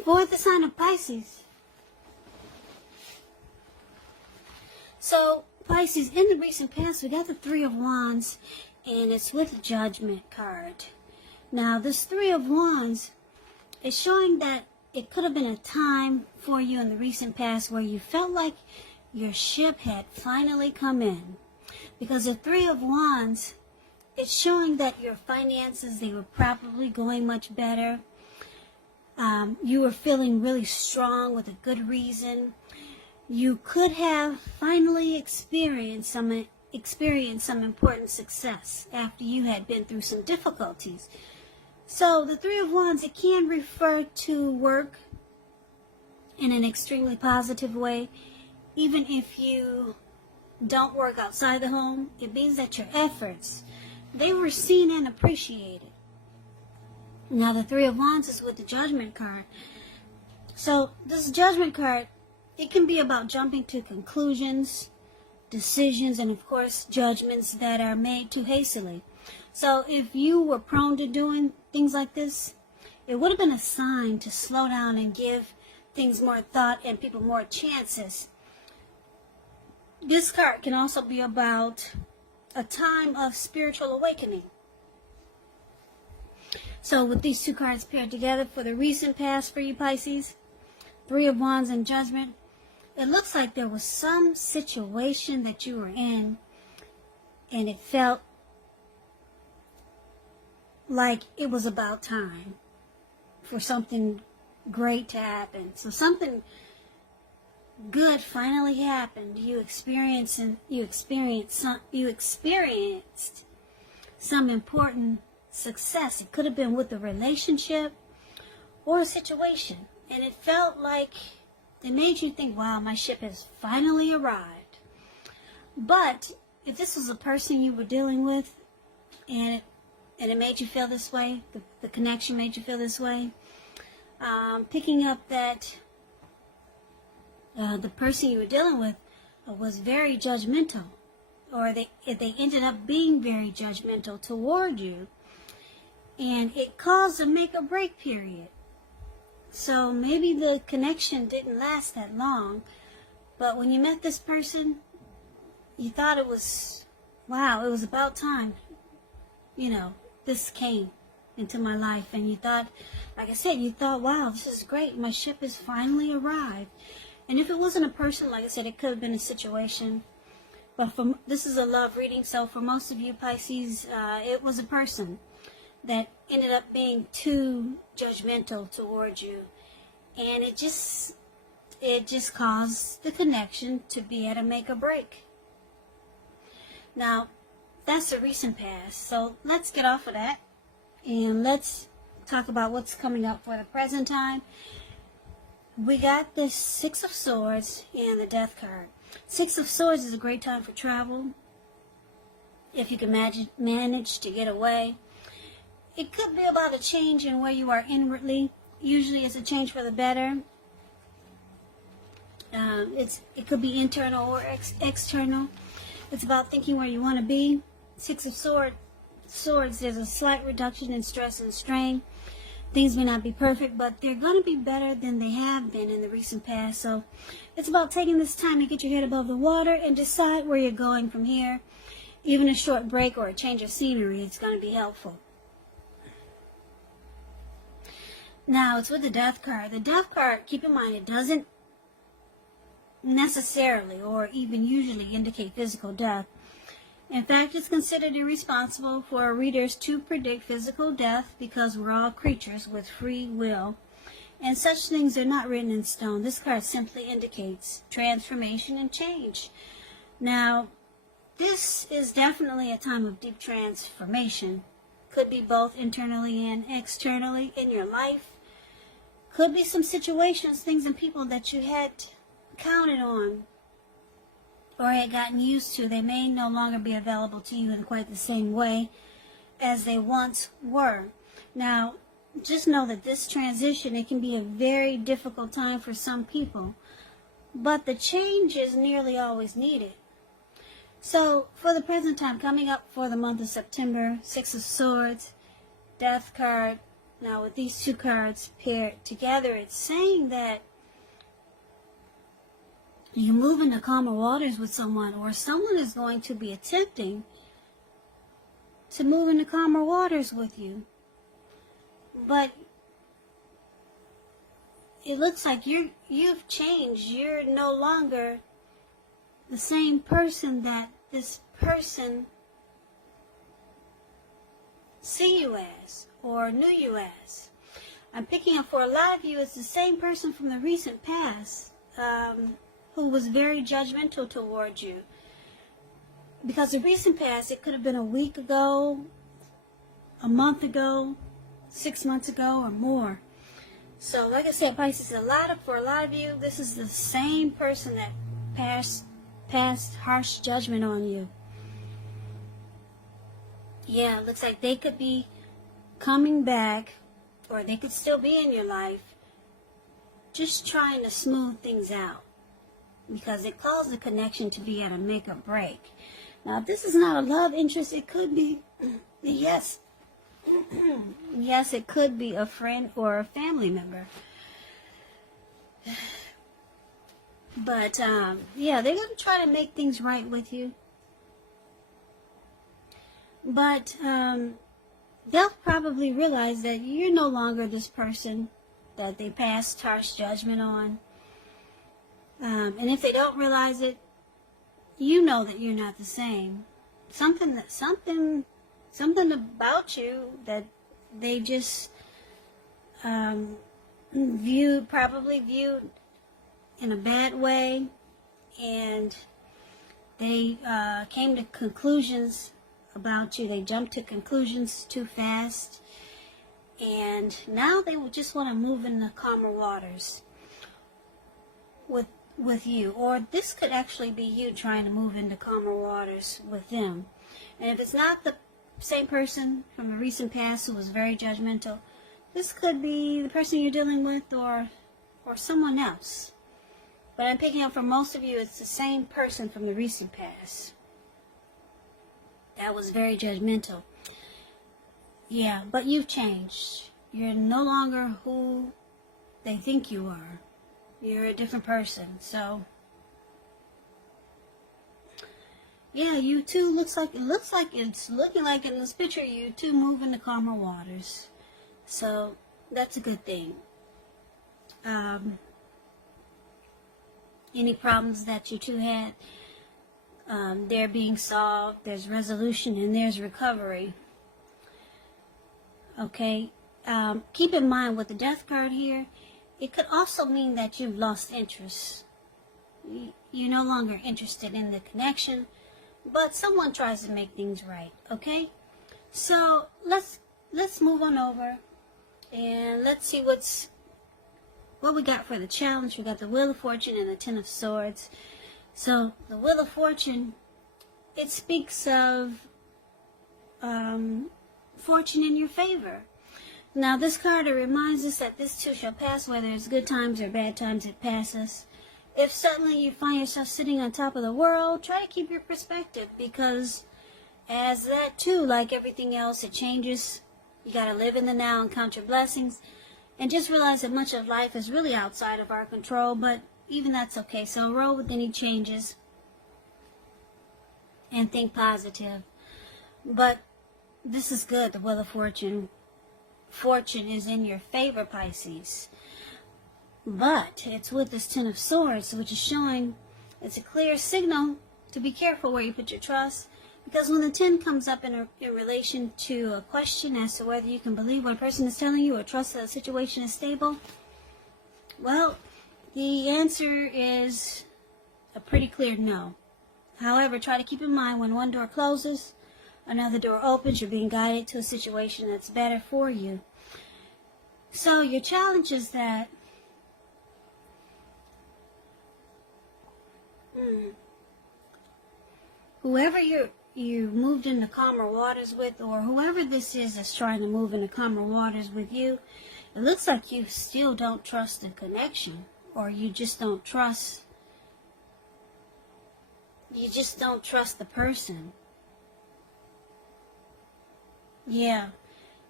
for the sign of Pisces. So, Pisces, in the recent past, we got the Three of Wands, and it's with the Judgment card. Now, this Three of Wands is showing that it could have been a time for you in the recent past where you felt like your ship had finally come in. Because the Three of Wands, it's showing that your finances, they were probably going much better. You were feeling really strong with a good reason. You could have finally experienced some important success after you had been through some difficulties. So the Three of Wands, it can refer to work in an extremely positive way. Even if you don't work outside the home, it means that your efforts, they were seen and appreciated. Now the Three of Wands is with the Judgment card. So this Judgment card, it can be about jumping to conclusions, decisions, and of course judgments that are made too hastily. So if you were prone to doing things like this, it would have been a sign to slow down and give things more thought and people more chances. This card can also be about a time of spiritual awakening. So with these two cards paired together for the recent past for you Pisces, Three of Wands and Judgment, it looks like there was some situation that you were in and it felt like it was about time for something great to happen. So something good finally happened. You experienced some important success. It could have been with a relationship or a situation, and it felt like it made you think, wow, my ship has finally arrived. But if this was a person you were dealing with and it made you feel this way, the connection made you feel this way, picking up that the person you were dealing with was very judgmental, or they ended up being very judgmental toward you, and it caused a make or break period. So maybe the connection didn't last that long, but when you met this person, you thought it was, wow, it was about time, this came into my life, and you thought, like I said, you thought, wow, this is great, my ship has finally arrived. And if it wasn't a person, like I said, it could have been a situation. But this is a love reading, so for most of you Pisces, it was a person that ended up being too judgmental towards you. And it just caused the connection to be at a make or break. Now, that's the recent past. So let's get off of that. And let's talk about what's coming up for the present time. We got the Six of Swords and the Death card. Six of Swords is a great time for travel. If you can manage to get away. It could be about a change in where you are inwardly. Usually it's a change for the better. It could be internal or external. It's about thinking where you want to be. Six of Swords, there's a slight reduction in stress and strain. Things may not be perfect, but they're going to be better than they have been in the recent past. So it's about taking this time to get your head above the water and decide where you're going from here. Even a short break or a change of scenery, it's going to be helpful. Now, it's with the Death card. The Death card, keep in mind, it doesn't necessarily or even usually indicate physical death. In fact, it's considered irresponsible for readers to predict physical death because we're all creatures with free will, and such things are not written in stone. This card simply indicates transformation and change. Now, this is definitely a time of deep transformation. Could be both internally and externally in your life. Could be some situations, things and people that you had counted on or had gotten used to. They may no longer be available to you in quite the same way as they once were. Now, just know that this transition, it can be a very difficult time for some people, but the change is nearly always needed. So, for the present time, coming up for the month of September, Six of Swords, Death card, Now with these two cards paired together, it's saying that you move into calmer waters with someone, or someone is going to be attempting to move into calmer waters with you. But it looks like you've changed. You're no longer the same person that this person see you as or knew you as. I'm picking up for a lot of you, it's the same person from the recent past who was very judgmental towards you. Because the recent past, it could have been a week ago, a month ago, 6 months ago, or more. So, like I said, Pisces, for a lot of you, this is the same person that passed harsh judgment on you. Yeah, it looks like they could be coming back, or they could still be in your life, just trying to smooth things out. Because it calls the connection to be at a make or break. Now, if this is not a love interest, it could be, yes, yes, it could be a friend or a family member. But, yeah, they're going to try to make things right with you. But, they'll probably realize that you're no longer this person that they passed harsh judgment on. And if they don't realize it, you know that you're not the same. Something about you that they just probably viewed in a bad way, and they came to conclusions about you. They jumped to conclusions too fast, and now they would just want to move into calmer waters with you. Or this could actually be you trying to move into calmer waters with them. And if it's not the same person from the recent past who was very judgmental, this could be the person you're dealing with, or someone else. But I'm picking up for most of you, it's the same person from the recent past that was very judgmental. Yeah, but you've changed. You're no longer who they think you are. You're a different person. So, yeah, you two looks like it's looking like in this picture you two move into calmer waters. So that's a good thing. Any problems that you two had, they're being solved. There's resolution and there's recovery. Okay. Keep in mind with the Death card here, it could also mean that you've lost interest. You're no longer interested in the connection, but someone tries to make things right, okay? So let's move on over and let's see what we got for the challenge. We got the Wheel of Fortune and the Ten of Swords. So the Wheel of Fortune, it speaks of fortune in your favor. Now, this card, it reminds us that this too shall pass, whether it's good times or bad times, it passes. If suddenly you find yourself sitting on top of the world, try to keep your perspective, because as that too, like everything else, it changes. You got to live in the now and count your blessings, and just realize that much of life is really outside of our control, but even that's okay. So roll with any changes and think positive. But this is good, the Wheel of Fortune. Fortune is in your favor, Pisces. But it's with this Ten of Swords, which is showing it's a clear signal to be careful where you put your trust. Because when the 10 comes up in relation to a question as to whether you can believe what a person is telling you or trust that a situation is stable, well, the answer is a pretty clear no. However, try to keep in mind when one door closes, another door opens. You're being guided to a situation that's better for you. So your challenge is that whoever you moved into calmer waters with, or whoever this is that's trying to move into calmer waters with you, it looks like you still don't trust the connection, or you just don't trust the person. Yeah,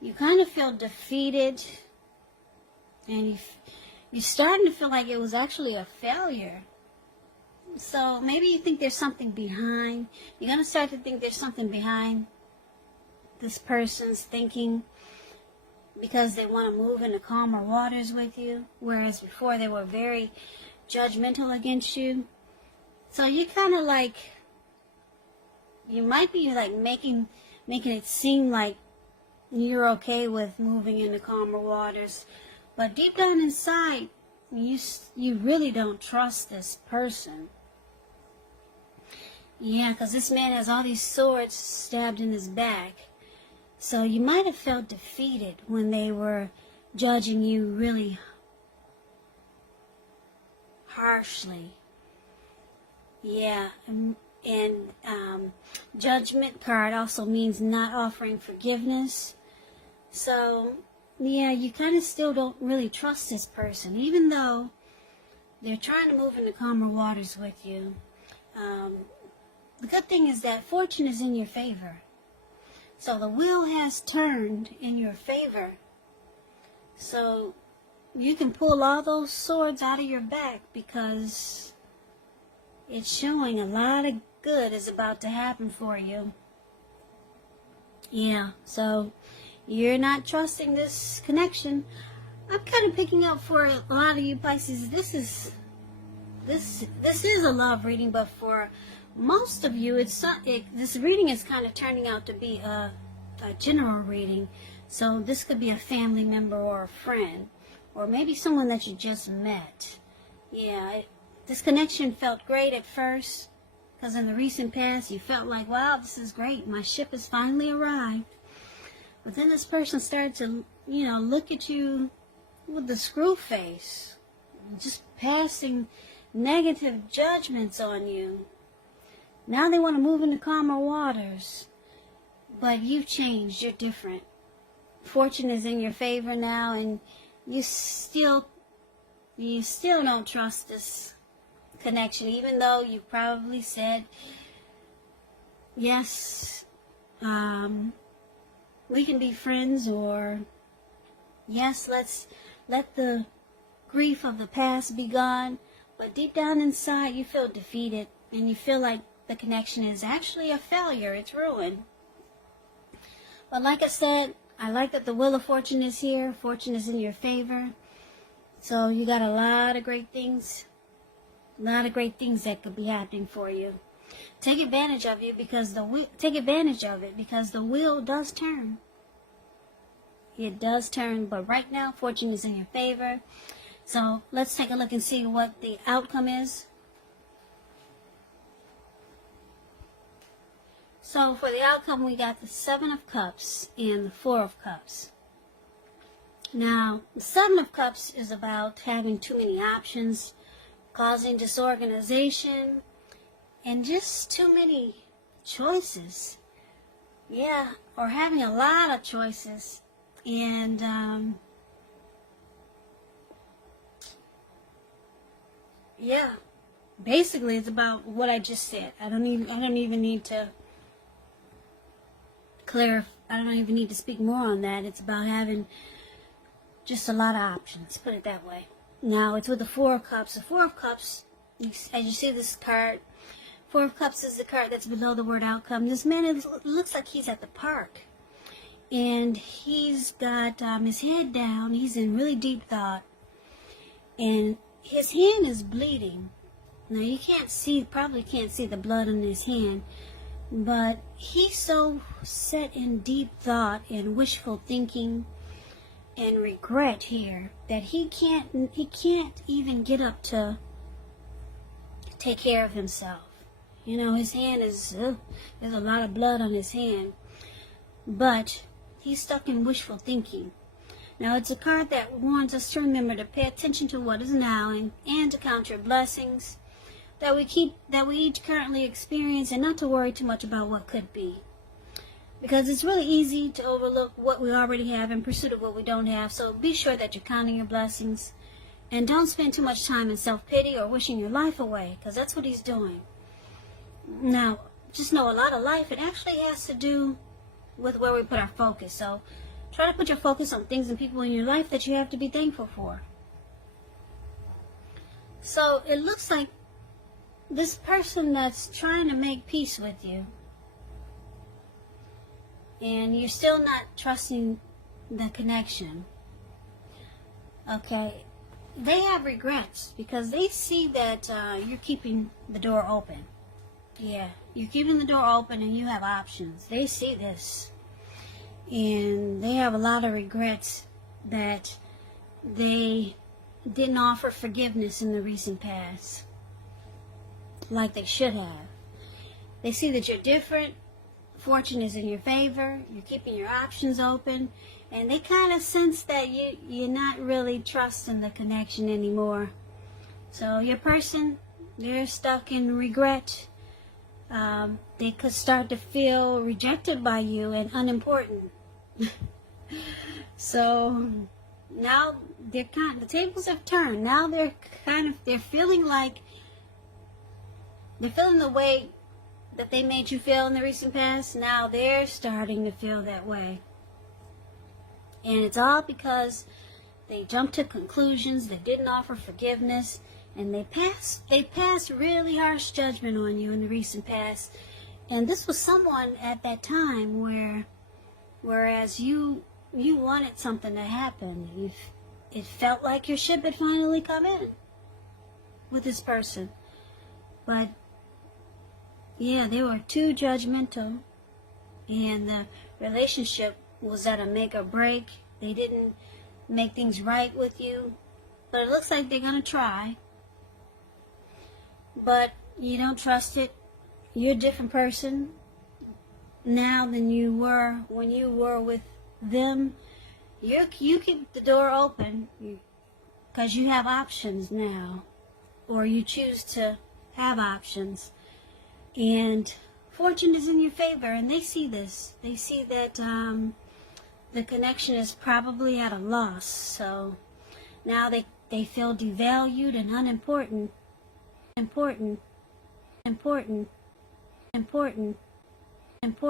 you kind of feel defeated, and you're starting to feel like it was actually a failure. So maybe you think there's something behind. You're going to start to think there's something behind this person's thinking, because they want to move into calmer waters with you, whereas before they were very judgmental against you. So you kind of like, you might be like making it seem like you're okay with moving into calmer waters, but deep down inside, you really don't trust this person. Yeah, because this man has all these swords stabbed in his back. So you might have felt defeated when they were judging you really harshly. Yeah, and judgment card also means not offering forgiveness. So, yeah, you kind of still don't really trust this person, even though they're trying to move into calmer waters with you. The good thing is that fortune is in your favor. So the wheel has turned in your favor. So you can pull all those swords out of your back, because it's showing a lot of good is about to happen for you. Yeah, so you're not trusting this connection. I'm kind of picking up for a lot of you Pisces, this is a love reading, but for most of you, this reading is kind of turning out to be a general reading. So this could be a family member or a friend, or maybe someone that you just met. Yeah, this connection felt great at first, because in the recent past you felt like, wow, this is great, my ship has finally arrived. But then this person started to, look at you with the screw face, just passing negative judgments on you. Now they want to move into calmer waters, but you've changed, you're different. Fortune is in your favor now, and you still don't trust this connection, even though you probably said, yes, we can be friends, or yes, let's let the grief of the past be gone. But deep down inside, you feel defeated, and you feel like the connection is actually a failure. It's ruined. But like I said, I like that the Wheel of Fortune is here. Fortune is in your favor. So you got a lot of great things. A lot of great things that could be happening for you. Take advantage of it, because the wheel does turn. It does turn, but right now fortune is in your favor. So let's take a look and see what the outcome is. So for the outcome, we got the 7 of Cups and the 4 of Cups. Now, the 7 of Cups is about having too many options, causing disorganization, and just too many choices. Yeah, or having a lot of choices. And, yeah, basically it's about what I just said. I don't even need to I don't even need to speak more on that. It's about having just a lot of options, put it that way. Now, it's with the 4 of Cups. The 4 of Cups, as you see this card, 4 of Cups is the card that's below the word outcome. This man, it looks like he's at the park. And he's got his head down. He's in really deep thought. And his hand is bleeding. Now, you probably can't see the blood on his hand. But he's so set in deep thought and wishful thinking and regret here that he can't even get up to take care of himself. His hand there's a lot of blood on his hand, but he's stuck in wishful thinking. Now, it's a card that warns us to remember to pay attention to what is now and to count your blessings that we each currently experience, and not to worry too much about what could be. Because it's really easy to overlook what we already have in pursuit of what we don't have. So be sure that you're counting your blessings, and don't spend too much time in self-pity or wishing your life away, because that's what he's doing. Now, just know a lot of life, it actually has to do with where we put our focus. So Try to put your focus on things and people in your life that you have to be thankful for. So it looks like this person that's trying to make peace with you, and you're still not trusting the connection. Okay, they have regrets because they see that you're keeping the door open. Yeah, you're keeping the door open and you have options. They see this. And they have a lot of regrets that they didn't offer forgiveness in the recent past like they should have. They see that you're different. Fortune is in your favor. You're keeping your options open. And they kind of sense that you're not really trusting the connection anymore. So your person, they're stuck in regret. They could start to feel rejected by you and unimportant. So now the tables have turned. Now they're feeling like the way that they made you feel in the recent past. Now they're starting to feel that way. And it's all because they jumped to conclusions, they didn't offer forgiveness, and they passed really harsh judgment on you in the recent past. And this was someone at that time whereas you wanted something to happen. It felt like your ship had finally come in with this person. But yeah, they were too judgmental, and the relationship was at a make or break. They didn't make things right with you, but it looks like they're going to try. But you don't trust it. You're a different person now than you were when you were with them. You keep the door open because you have options now, or you choose to have options. And fortune is in your favor, and they see this. They see that the connection is probably at a loss. So now they feel devalued and unimportant. Important.